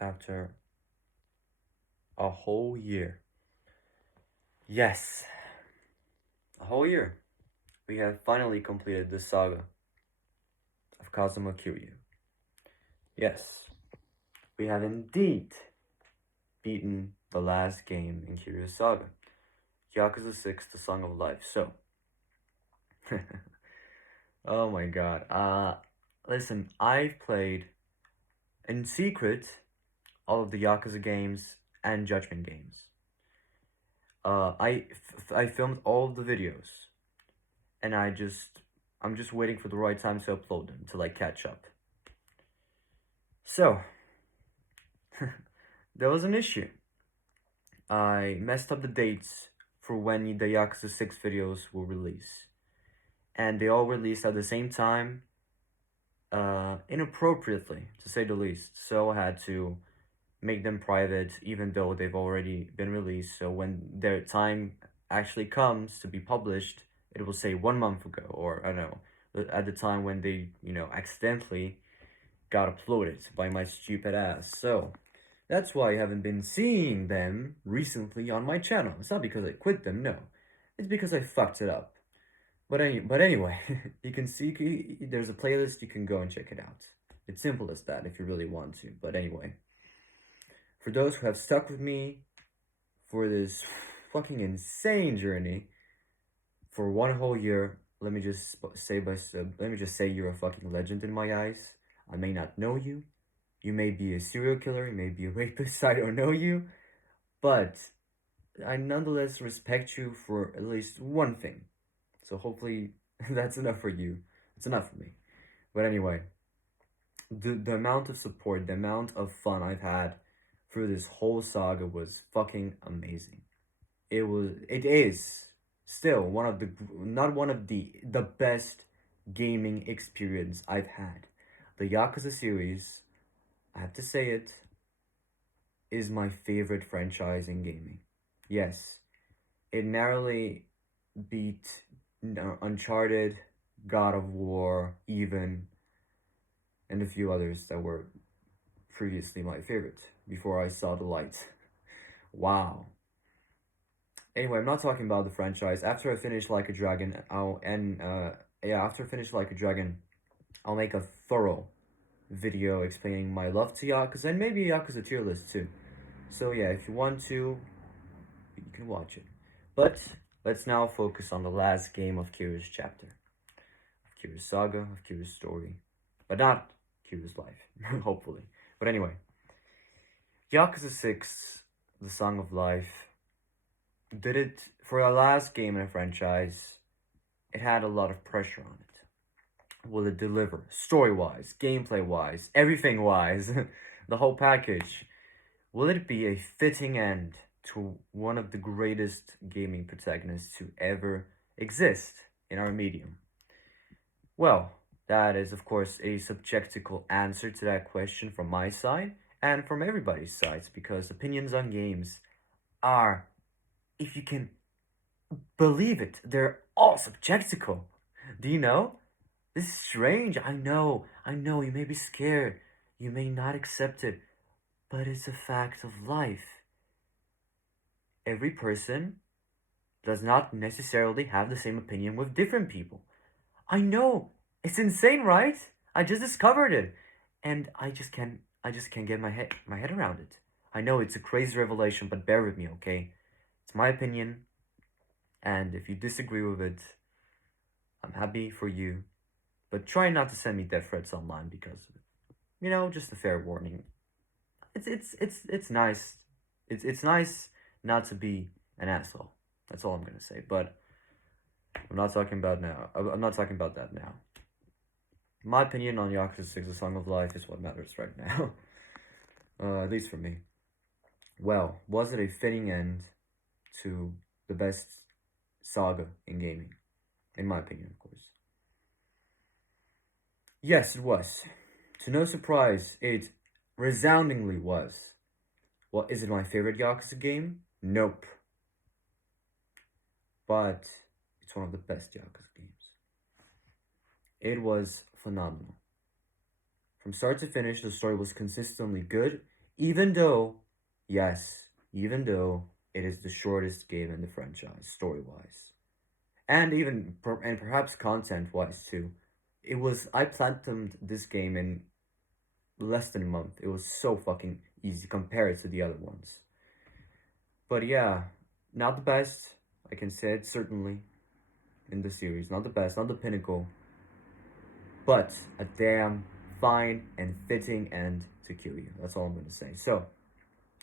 after a whole year. Yes, a whole year. We have finally completed the saga of Kazuma Kiryu. Yes, we have indeed beaten the last game in Kiryu's saga, Yakuza 6, The Song of Life. So, oh my god. Listen, I've played in secret all of the Yakuza games and Judgment games. I filmed all of the videos, and I'm just waiting for the right time to upload them to like catch up. So, there was an issue. I messed up the dates for when the Yakuza 6 videos will release. And they all released at the same time, inappropriately, to say the least. So I had to make them private, even though they've already been released. So when their time actually comes to be published, it will say 1 month ago, or I don't know, at the time when they, accidentally got uploaded by my stupid ass. So that's why I haven't been seeing them recently on my channel. It's not because I quit them, no. It's because I fucked it up. But anyway, you can see there's a playlist, you can go and check it out. It's simple as that if you really want to. But anyway, for those who have stuck with me for this fucking insane journey for 1 whole year, let me just say you're a fucking legend in my eyes. I may not know you. You may be a serial killer, you may be a rapist, I don't know you, but I nonetheless respect you for at least one thing. So hopefully that's enough for you. It's enough for me. But anyway, the amount of support, the amount of fun I've had through this whole saga was fucking amazing. It is still one of the, not one of the best gaming experience I've had. The Yakuza series, I have to say it, is my favorite franchise in gaming. Yes, it narrowly beat Uncharted, God of War, even, and a few others that were previously my favorite before I saw the light. Wow. Anyway, I'm not talking about the franchise. After I finish Like a Dragon, after I finish Like a Dragon, I'll make a thorough video explaining my love to Yakuza and maybe Yakuza tier list too. So yeah, if you want to, you can watch it. But let's now focus on the last game of Kiryu's chapter, of Kiryu's saga, of Kiryu's story, but not Kiryu's life, hopefully. But anyway, Yakuza 6, The Song of Life, did it for the last game in a franchise. It had a lot of pressure on it. Will it deliver story wise, gameplay wise, everything wise, the whole package? Will it be a fitting end to one of the greatest gaming protagonists to ever exist in our medium? Well, that is, of course, a subjectical answer to that question from my side and from everybody's sides, because opinions on games are, if you can believe it, they're all subjectical. Do you know? This is strange. I know, you may be scared. You may not accept it, but it's a fact of life. Every person does not necessarily have the same opinion with different people. I know. It's insane, right? I just discovered it. And I just can't get my head around it. I know it's a crazy revelation, but bear with me, okay? It's my opinion, and if you disagree with it, I'm happy for you. But try not to send me death threats online because of it. Just a fair warning. It's nice. It's nice not to be an asshole. That's all I'm gonna say. But I'm not talking about now. I'm not talking about that now. My opinion on Yakuza 6: The Song of Life is what matters right now. At least for me. Well, was it a fitting end to the best saga in gaming? In my opinion, of course. Yes, it was. To no surprise, it resoundingly was. Well, is it my favorite Yakuza game? Nope. But it's one of the best Yakuza games. It was phenomenal. From start to finish, the story was consistently good, Even though, yes, even though it is the shortest game in the franchise, story wise, and and perhaps content wise too. I platinumed this game in less than a month. It was so fucking easy compared to the other ones. But yeah, not the best. I can say it certainly in the series. Not the best, not the pinnacle, but a damn fine and fitting end to Kiryu. That's all I'm gonna say. So,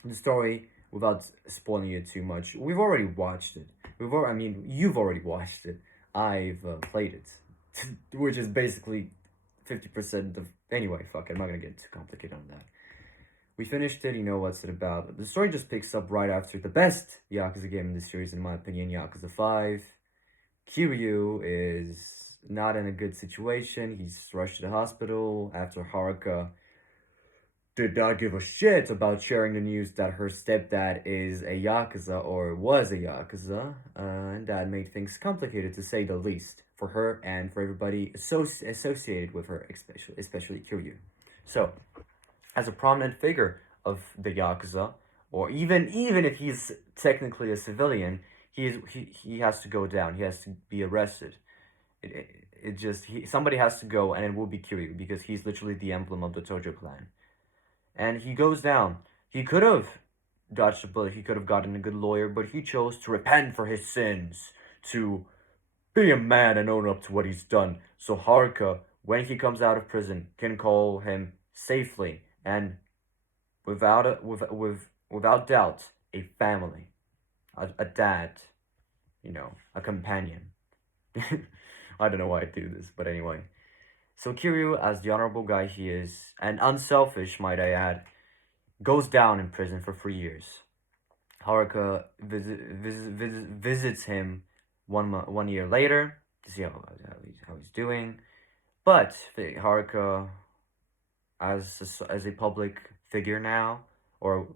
the story, without spoiling it too much, we've already watched it. I mean, you've already watched it. I've played it, which is basically 50% of. Anyway, fuck it. I'm not gonna get too complicated on that. We finished it, you know what's it about. The story just picks up right after the best Yakuza game in the series, in my opinion, Yakuza 5. Kiryu is not in a good situation. He's rushed to the hospital after Haruka did not give a shit about sharing the news that her stepdad is a Yakuza or was a Yakuza, and that made things complicated to say the least for her and for everybody associated with her, especially Kiryu. So, as a prominent figure of the Yakuza, or even if he's technically a civilian, he has to go down. He has to be arrested. Somebody has to go, and it will be Kiryu because he's literally the emblem of the Tojo clan. And he goes down. He could have dodged a bullet. He could have gotten a good lawyer, but he chose to repent for his sins, to be a man and own up to what he's done. So Haruka, when he comes out of prison, can call him safely and without doubt a family, a dad, a companion. I don't know why I do this, but anyway. So Kiryu, as the honorable guy he is, and unselfish, might I add, goes down in prison for 3 years. Haruka visits him 1 year later to see how he's doing. But Haruka, as a public figure now, or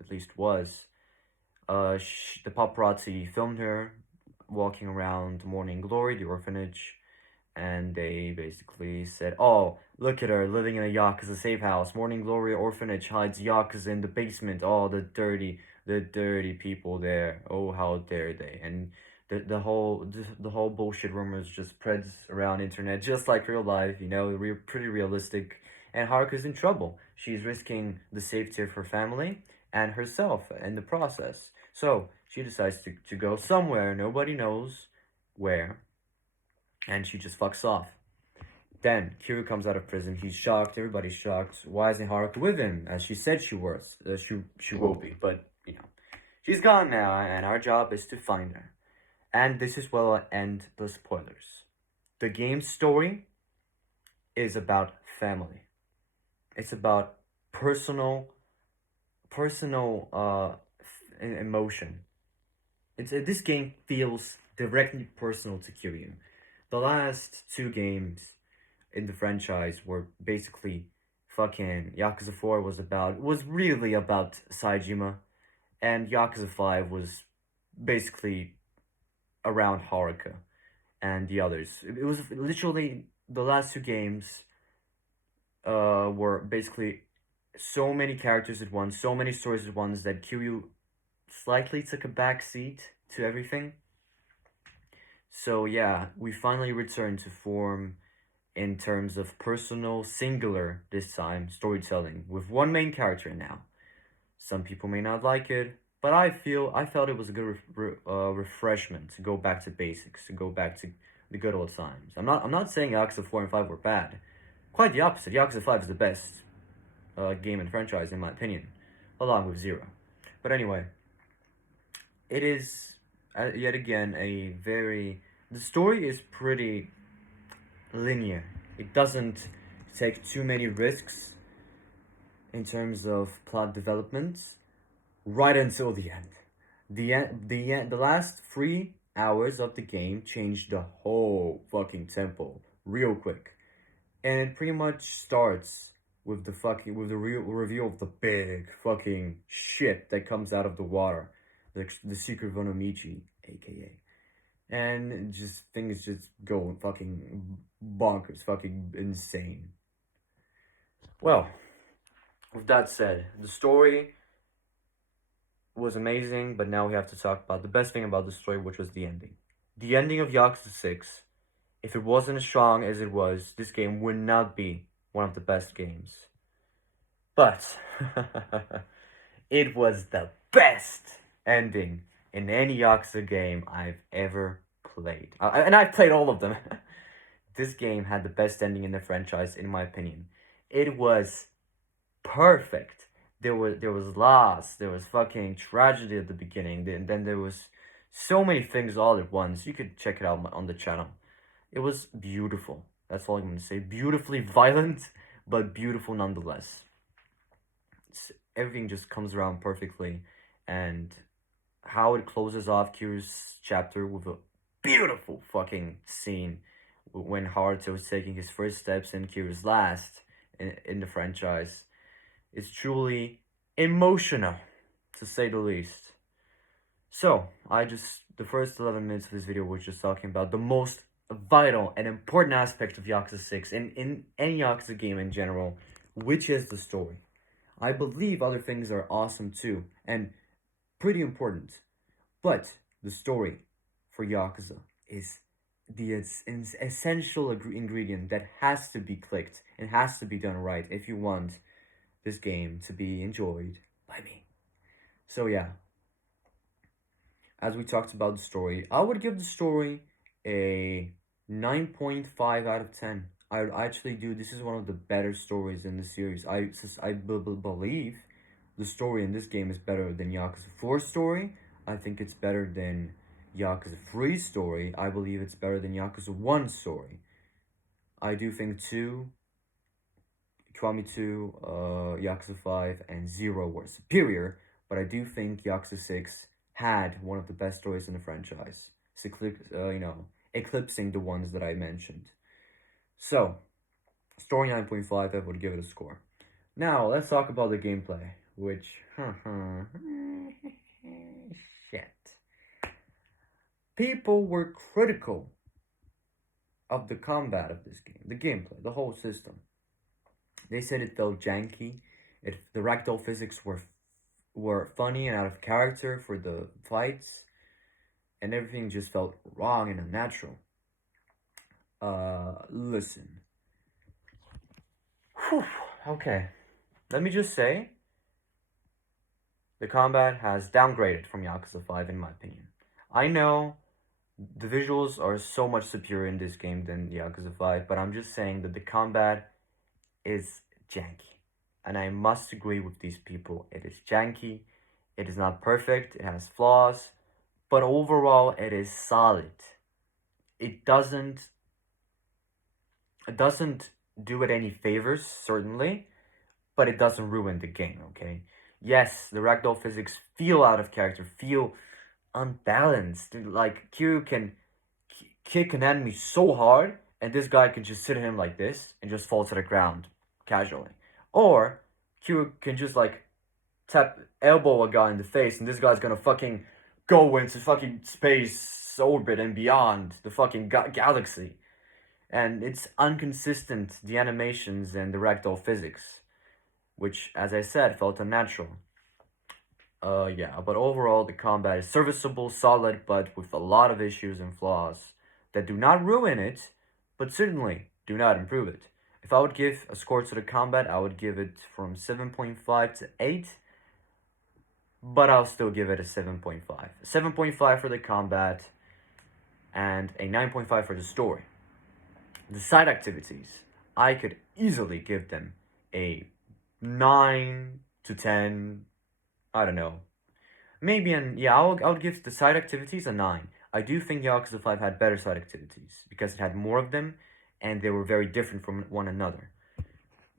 at least was, the paparazzi filmed her walking around Morning Glory, the orphanage, and they basically said, "Oh, look at her living in a Yakuza safe house. Morning Glory Orphanage hides Yakuza in the basement. Oh, the dirty people there. Oh, how dare they!" And the whole bullshit rumors just spreads around internet, just like real life. Pretty realistic. And Haruka's in trouble. She's risking the safety of her family and herself in the process. So she decides to go somewhere nobody knows where, and she just fucks off. Then Kiryu comes out of prison. He's shocked. Everybody's shocked. Why isn't Haruka with him? As she said she was. She will be, but she's gone now, and our job is to find her. And this is where I'll end the spoilers. The game's story is about family. It's about personal emotion. This game feels directly personal to Kiryu. The last two games in the franchise were basically fucking Yakuza 4 was really about Saejima, and Yakuza 5 was basically around Haruka and the others. It was literally the last two games were basically so many characters at once, so many stories at once that Kiryu slightly took a back seat to everything. So yeah, we finally returned to form in terms of personal, singular, this time, storytelling, with one main character now. Some people may not like it, but I felt it was a good refreshment to go back to basics, to go back to the good old times. I'm not saying Yakuza 4 and 5 were bad. Quite the opposite. Yakuza 5 is the best game and franchise, in my opinion, along with Zero. But anyway, it is yet again the story is pretty linear. It doesn't take too many risks in terms of plot development right until the end. The last 3 hours of the game changed the whole fucking tempo real quick. And it pretty much starts with the real reveal of the big fucking shit that comes out of the water. The secret Vonomichi, aka. And just things just go fucking bonkers, fucking insane. Well, with that said, the story was amazing, but now we have to talk about the best thing about the story, which was the ending. The ending of Yakuza 6, if it wasn't as strong as it was, this game would not be one of the best games. But it was the best ending in any Yakuza game I've ever played. And I've played all of them. This game had the best ending in the franchise, in my opinion. It was perfect. There was loss, there was fucking tragedy at the beginning, and then there was so many things all at once. You could check it out on the channel. It was beautiful. That's all I'm gonna say. Beautifully violent, but beautiful nonetheless. Everything just comes around perfectly, and how it closes off Kiryu's chapter with a beautiful fucking scene when Haruto is taking his first steps and Kiryu's last in the franchise. It's truly emotional, to say the least. So, the first 11 minutes of this video was just talking about the most vital and important aspect of Yakuza 6 and in any Yakuza game in general, which is the story. I believe other things are awesome too, and pretty important. But the story for Yakuza is the essential ingredient that has to be clicked and has to be done right if you want this game to be enjoyed by me. So yeah, as we talked about the story, I would give the story a 9.5 out of 10. I would actually do, this is one of the better stories in the series. I believe the story in this game is better than Yakuza 4 story. I think it's better than Yakuza 3 story. I believe it's better than Yakuza 1 story. I do think 2, Kiwami 2, Yakuza 5, and 0 were superior, but I do think Yakuza 6 had one of the best stories in the franchise. Eclipsing the ones that I mentioned. So, story 9.5, I would give it a score. Now, let's talk about the gameplay, which, shit. People were critical of the combat of this game, the gameplay, the whole system. They said it felt janky. The ragdoll physics were funny and out of character for the fights, and everything just felt wrong and unnatural. Listen. Whew, okay. Let me just say, the combat has downgraded from Yakuza 5 in my opinion. I know the visuals are so much superior in this game than Yakuza 5, but I'm just saying that the combat is janky. And I must agree with these people. It is janky, it is not perfect, it has flaws, but overall it is solid. It doesn't do it any favors, certainly, but it doesn't ruin the game, okay? Yes, the ragdoll physics feel out of character, feel unbalanced. Like, Kiryu can kick an enemy so hard, and this guy can just sit him like this and just fall to the ground casually. Or Kiryu can just like elbow a guy in the face, and this guy's gonna fucking go into fucking space orbit and beyond the fucking galaxy. And it's inconsistent, the animations and the ragdoll physics, which, as I said, felt unnatural. Yeah, but overall, the combat is serviceable, solid, but with a lot of issues and flaws that do not ruin it, but certainly do not improve it. If I would give a score to the combat, I would give it from 7.5 to 8, but I'll still give it a 7.5. 7.5 for the combat, and a 9.5 for the story. The side activities, I could easily give them a 9 to 10, I don't know. Maybe I would give the side activities a 9. I do think Yakuza 5 had better side activities because it had more of them and they were very different from one another.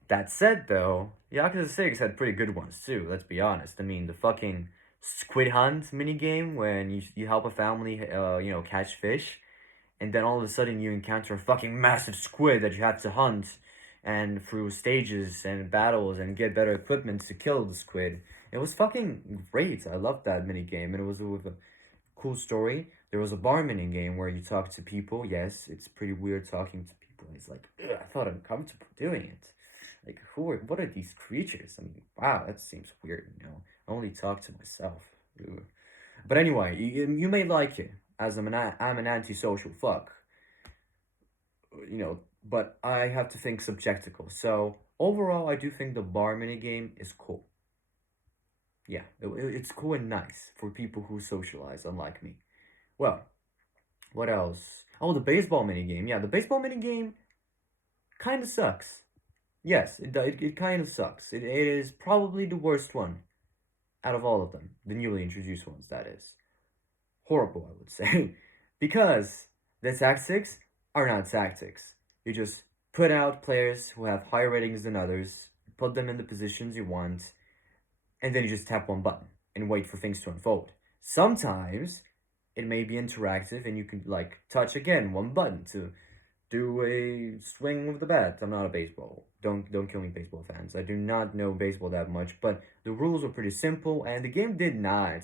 That said, though, Yakuza 6 had pretty good ones too, let's be honest. I mean, the fucking squid hunt minigame when you help a family, catch fish, and then all of a sudden you encounter a fucking massive squid that you have to hunt, and through stages and battles and get better equipment to kill the squid. It was fucking great. I loved that minigame, and it was with a cool story. There was a bar minigame where you talk to people. Yes, it's pretty weird talking to people. It's like, ugh, I thought I'm comfortable doing it. Like, what are these creatures? I mean, wow, that seems weird, you know? I only talk to myself. Ugh. But anyway, you may like it, as I'm an antisocial fuck, you know, but I have to think subjectical. So, overall, I do think the bar minigame is cool. Yeah, it's cool and nice for people who socialize, unlike me. Well, what else? Oh, the baseball minigame. Yeah, the baseball minigame kind of sucks. Yes, it kind of sucks. It is probably the worst one out of all of them. The newly introduced ones, that is. Horrible, I would say. Because the tactics are not tactics. You just put out players who have higher ratings than others, put them in the positions you want, and then you just tap one button and wait for things to unfold. Sometimes it may be interactive and you can like touch again one button to do a swing with the bat. I'm not a baseball. Don't kill me, baseball fans. I do not know baseball that much, but the rules were pretty simple, and the game did not,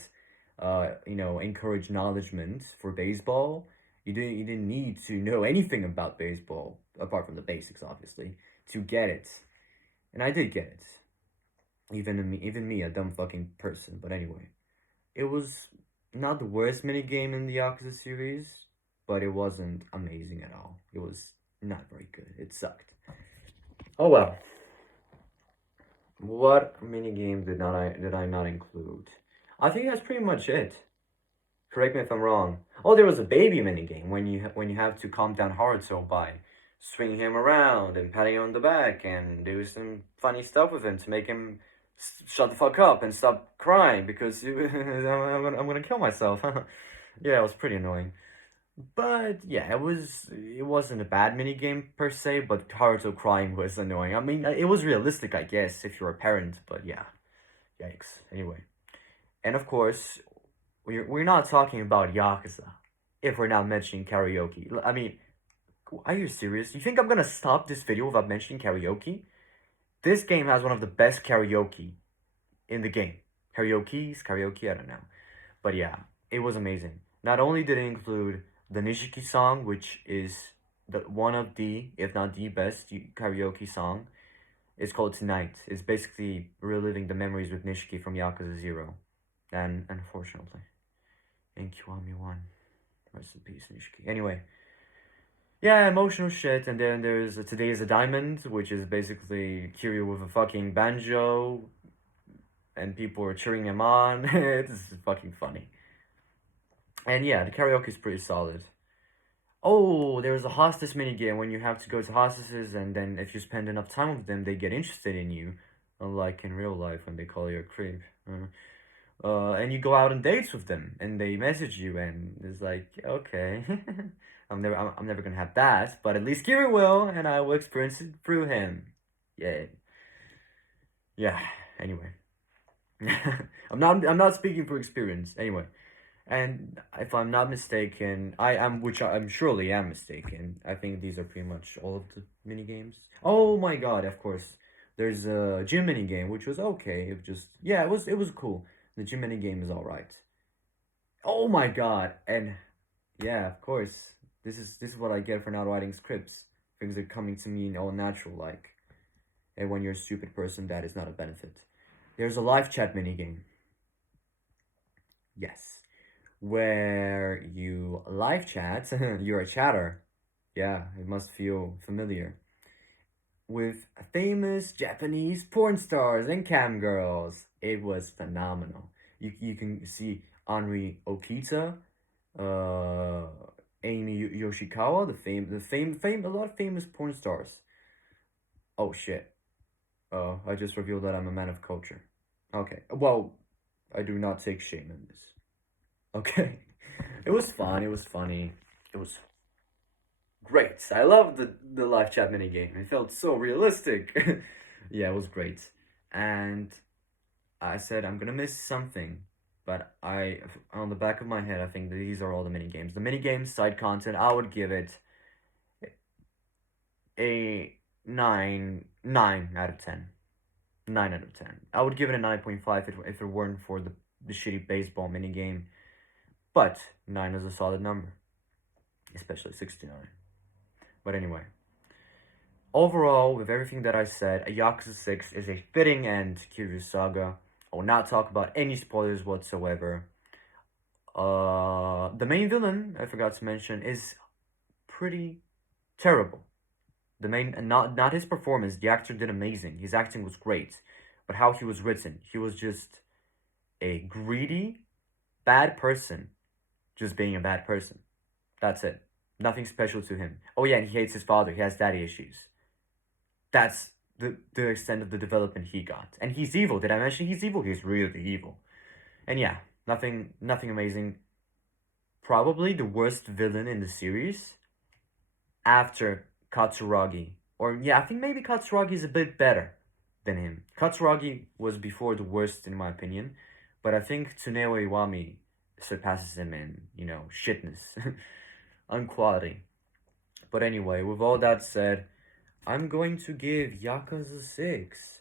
encourage acknowledgement for baseball. You didn't need to know anything about baseball apart from the basics, obviously, to get it, and I did get it. Even me, a dumb fucking person. But anyway, it was not the worst minigame in the Yakuza series, but it wasn't amazing at all. It was not very good. It sucked. Oh well. What minigame did I not include? I think that's pretty much it. Correct me if I'm wrong. Oh, there was a baby minigame when you have to calm down Haruto by swinging him around and patting him on the back and do some funny stuff with him to make him shut the fuck up and stop crying because I'm gonna kill myself. Yeah, it was pretty annoying. But yeah, it wasn't a bad mini game per se, but Haruto crying was annoying. I mean, it was realistic, I guess, if you're a parent. But yeah, yikes. Anyway, and of course, we're not talking about Yakuza if we're not mentioning karaoke. I mean, are you serious? You think I'm gonna stop this video without mentioning karaoke? This game has one of the best karaoke in the game. Karaoke, I don't know. But yeah, it was amazing. Not only did it include the Nishiki song, which is one of the, if not the best karaoke song. It's called Tonight. It's basically reliving the memories with Nishiki from Yakuza 0. And unfortunately, in Kiwami 1. Rest in peace, Nishiki. Anyway, yeah, emotional shit. And then there's Today is a Diamond, which is basically Kiryu with a fucking banjo, and people are cheering him on. It's fucking funny. And yeah, the karaoke is pretty solid. Oh, there's a hostess minigame when you have to go to hostesses, and then if you spend enough time with them, they get interested in you. Unlike in real life when they call you a creep. And you go out on dates with them, and they message you, and it's like, okay, I'm never gonna have that, but at least Kira will, and I will experience it through him. Yay. Yeah. Anyway, I'm not speaking for experience. Anyway. And if I'm not mistaken, which I'm surely am mistaken. I think these are pretty much all of the mini games. Oh my god! Of course, there's a gym mini game, which was okay. It was cool. The gym mini game is all right. Oh my god! And yeah, of course, this is what I get for not writing scripts. Things are coming to me all natural, like. And when you're a stupid person, that is not a benefit. There's a live chat mini game. Yes, where you live chat, you're a chatter. Yeah, it must feel familiar. With famous Japanese porn stars and cam girls. It was phenomenal. You can see Henri Okita, uh, Amy Yoshikawa, a lot of famous porn stars. Oh shit. I just revealed that I'm a man of culture. Okay, well, I do not take shame in this. Okay. It was fun. It was funny. It was great. I loved the live chat minigame. It felt so realistic. Yeah, it was great. And I said I'm gonna miss something, but on the back of my head, I think these are all the mini games. The mini games, side content, I would give it a 9 out of 10. 9 out of 10. I would give it a 9.5 if it weren't for the shitty baseball mini game. But 9 is a solid number, especially 69. But anyway, Overall, with everything that I said, a Yakuza 6 is a fitting end to Kiryu's saga. I will not talk about any spoilers whatsoever. The main villain, I forgot to mention, is pretty terrible. The main, not his performance. The actor did amazing. His acting was great, but how he was written, he was just a greedy, bad person, just being a bad person. That's it. Nothing special to him. Oh yeah, and he hates his father. He has daddy issues. That's the extent of the development he got. And he's evil. Did I mention he's evil? He's really evil. And yeah, nothing amazing. Probably the worst villain in the series after Katsuragi. Or yeah, I think maybe Katsuragi is a bit better than him. Katsuragi was before the worst in my opinion, but I think Tsuneo Iwami surpasses him in, shitness, unquality. But anyway, with all that said, I'm going to give Yakuza 6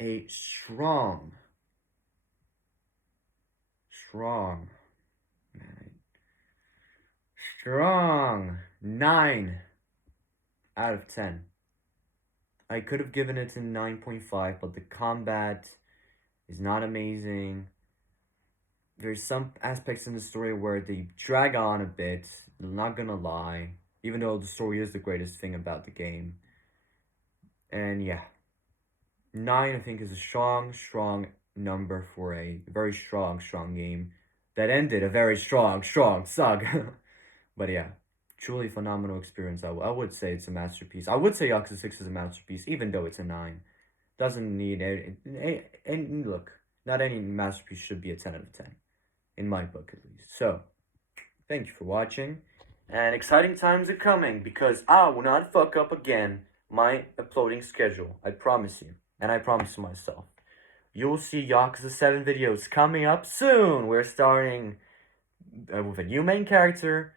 a strong, strong 9 out of 10. I could have given it a 9.5, but the combat is not amazing. There's some aspects in the story where they drag on a bit, I'm not gonna lie, even though the story is the greatest thing about the game. And yeah, 9 I think is a strong number for a very strong game that ended a very strong saga. But yeah, truly phenomenal experience. I would say it's a masterpiece. I would say Yakuza 6 is a masterpiece, even though it's a 9. Doesn't need and look, not any masterpiece should be a 10 out of 10. In my book, at least. So, thank you for watching. And exciting times are coming because I will not fuck up again my uploading schedule. I promise you. And I promise myself. You'll see Yakuza 7 videos coming up soon. We're starting with a new main character,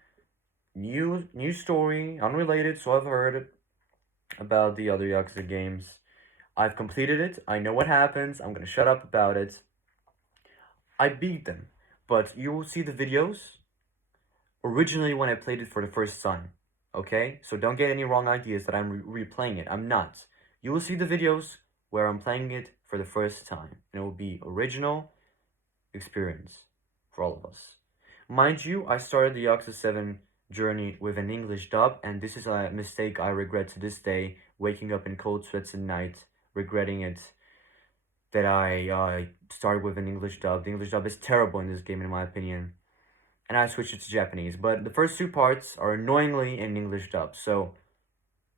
new story, unrelated, so I've heard about the other Yakuza games. I've completed it. I know what happens. I'm gonna shut up about it. I beat them. But you will see the videos originally when I played it for the first time. Okay? So don't get any wrong ideas that I'm replaying it. I'm not. You will see the videos where I'm playing it for the first time. And it will be original experience for all of us. Mind you, I started the Yakuza 7 journey with an English dub, and this is a mistake I regret to this day, waking up in cold sweats at night, regretting it, that I started with an English dub. The English dub is terrible in this game, in my opinion. And I switched it to Japanese. But the first 2 parts are annoyingly in English dub. So,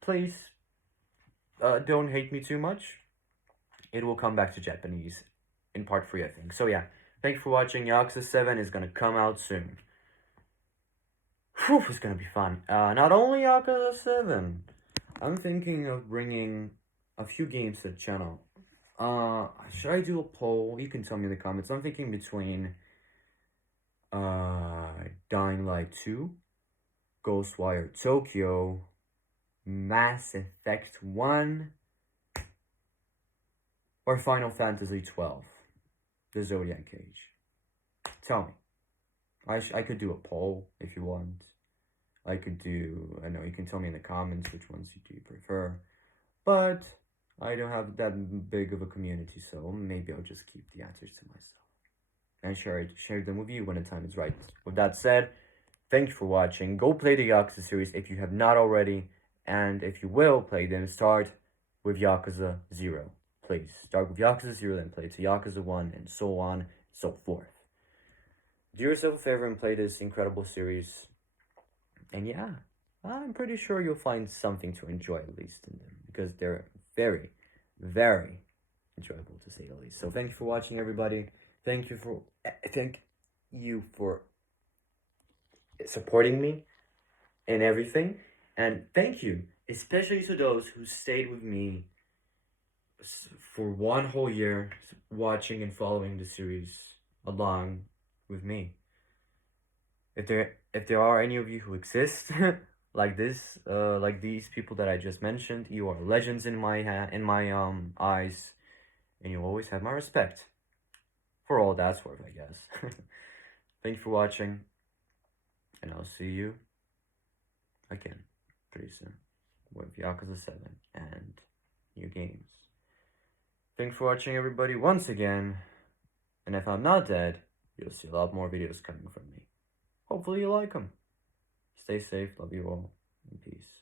please, don't hate me too much. It will come back to Japanese in part 3, I think. So yeah, thanks for watching. Yakuza 7 is gonna come out soon. Whew, it's gonna be fun. Not only Yakuza 7, I'm thinking of bringing a few games to the channel. Should I do a poll? You can tell me in the comments. I'm thinking between Dying Light 2, Ghostwire Tokyo, Mass Effect 1, or Final Fantasy 12, the Zodiac Age. Tell me. I could do a poll if you want. I know you can tell me in the comments which ones you do prefer. But I don't have that big of a community, so maybe I'll just keep the answers to myself. And share them with you when the time is right. With that said, thank you for watching. Go play the Yakuza series if you have not already. And if you will play them, start with Yakuza 0. Please, start with Yakuza 0, then play to Yakuza 1, and so on and so forth. Do yourself a favor and play this incredible series. And yeah, I'm pretty sure you'll find something to enjoy at least in them. Because they're very, very enjoyable to say the least. So thank you for watching, everybody. Thank you for supporting me in everything. And thank you, especially to those who stayed with me for 1 whole year, watching and following the series along with me. If there are any of you who exist like this, like these people that I just mentioned, you are legends in my eyes, and you always have my respect. For all that's worth, I guess. Thank you for watching, and I'll see you again pretty soon. with Yakuza 7 and new games. Thanks for watching, everybody, once again. And if I'm not dead, you'll see a lot more videos coming from me. Hopefully you like them. Stay safe, love you all, and peace.